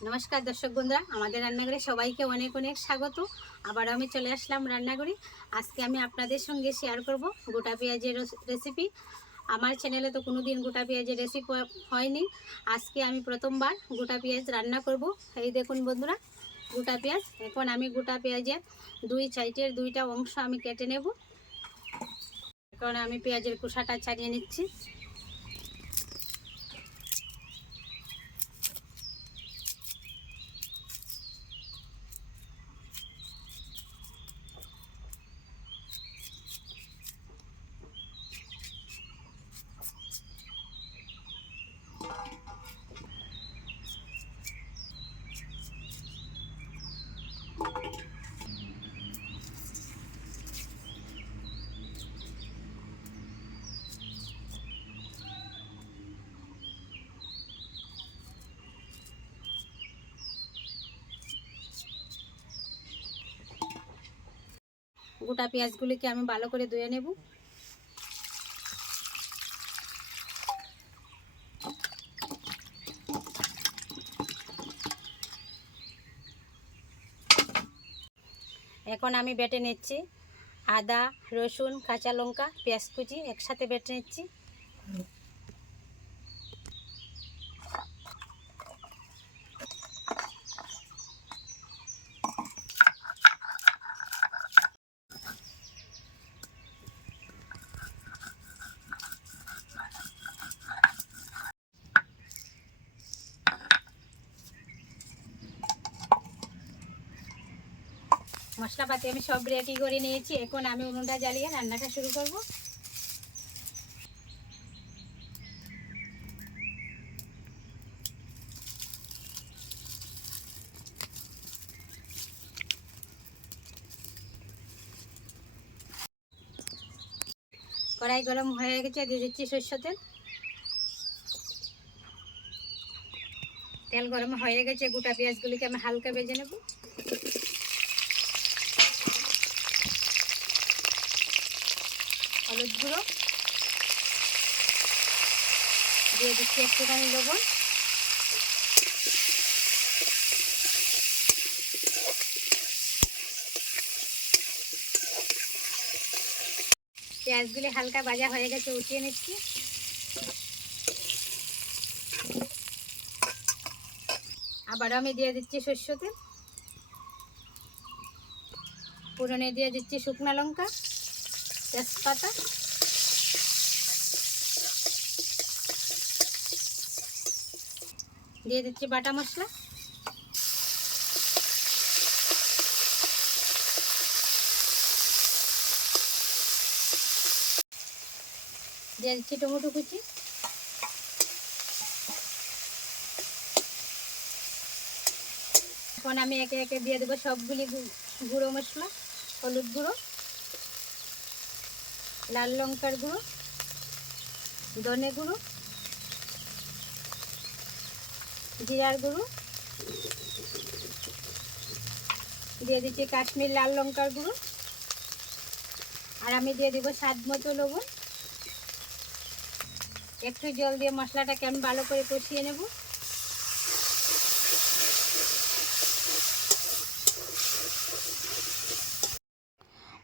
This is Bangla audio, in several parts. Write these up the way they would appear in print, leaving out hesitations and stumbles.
नमस्कार दर्शक बंधुरा आमादेर रान्नाघरे सबाइके अनेक अनेक स्वागत। आबार आमी चले आसलाम रान्नाघरे। आज के आमी आपनादेर संगे शेयर करब गोटा पेঁয়াজের रेसिपि। आमार चैनेले तो कोनोदिन गोटा पेঁয়াজের रेसिपि हयनि। आज के आमी प्रथमबार गोटा पेঁয়াজ रान्ना करब। এই দেখুন बंधुरा गोटा पेঁয়াজ। এখন আমি গোটা পেঁয়াজের দুই সাইডের দুইটা অংশ আমি কেটে নেব। এখন আমি পেঁয়াজের খোসাটা ছাড়িয়ে নিচ্ছি। গোটা পেঁয়াজগুলিকে আমি ভালো করে ধুয়ে নেব। এখন আমি বেটে নিচ্ছি আদা, রসুন, কাঁচা লঙ্কা, পেঁয়াজ কুচি একসাথে বেটে নিচ্ছি। মশলাপাতি আমি সব রেডি করে নিয়েছি। এখন আমি উনুনটা জ্বালিয়ে রান্নাটা শুরু করব। কড়াই গরম হয়ে গেছে, দিয়ে দিচ্ছি সরষের তেল। তেল গরম হয়ে গেছে, গোটা পেঁয়াজগুলিকে আমি হালকা ভেজে নেব। হলুদ গুঁড়ো দিয়ে দিচ্ছি, একটুখানি লবণ, পেঁয়াজগুলি হালকা ভাজা হয়ে গেছে, উঠিয়ে নিচ্ছি। আবার আমি দিয়ে দিচ্ছি সরষের তেল, ফোড়নে দিয়ে দিচ্ছি শুকনো লঙ্কা, তেজপাতা, দিয়ে দিচ্ছি বাটা মশলা, দিয়ে দিচ্ছি টমেটো কুচি, এখন আমি একে একে দিয়ে দেবো সবগুলি গুঁড়ো মশলা। হলুদ গুঁড়ো, লাল লঙ্কার গুঁড়ো, ধনে গুঁড়ো, জিরার গুঁড়ো, দিয়ে দিচ্ছি কাশ্মীর লাল লঙ্কার গুঁড়ো, আর আমি দিয়ে দেবো স্বাদ মতো লবণ। একটু জল দিয়ে মশলাটাকে আমি ভালো করে কষিয়ে নেব।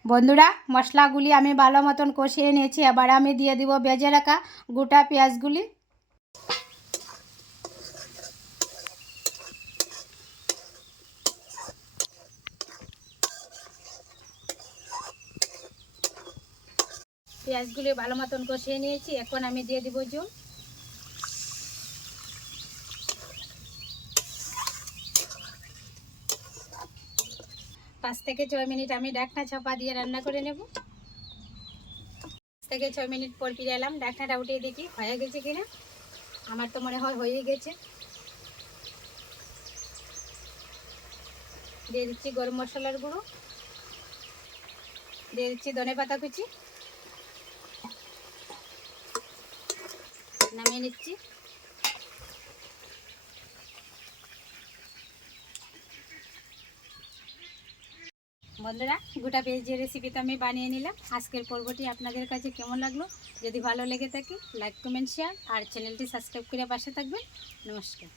বন্ধুরা মশলাগুলি আমি ভালো মতন কষিয়ে নিয়েছি। এবার আমি দিয়ে দিব ভেজে রাখা গোটা পেঁয়াজগুলি। পেঁয়াজগুলি ভালো মতন কষিয়ে নিয়েছি। এখন আমি দিয়ে দিব জল। পাঁচ থেকে 6 মিনিট আমি ঢাকনা চাপা দিয়ে রান্না করে নেব। 5 থেকে 6 মিনিট পর ফিরে এলাম। ঢাকনাটা উঠিয়ে দেখি হয়ে গেছে কিনা। আমার তো মনে হয় হয়ে গেছে। দিয়ে দিচ্ছি গরম মশলার গুঁড়ো, দিয়ে দিচ্ছি ধনে পাতা কুচি, নামিয়ে নিচ্ছি। বন্ধুরা গোটা পেঁয়াজের রেসিপিটা আমি বানিয়ে নিলাম। আজকের পর্বটি আপনাদের কাছে কেমন লাগলো? যদি ভালো লেগে থাকে লাইক কমেন্ট শেয়ার আর চ্যানেলটি সাবস্ক্রাইব করে পাশে থাকবেন। নমস্কার।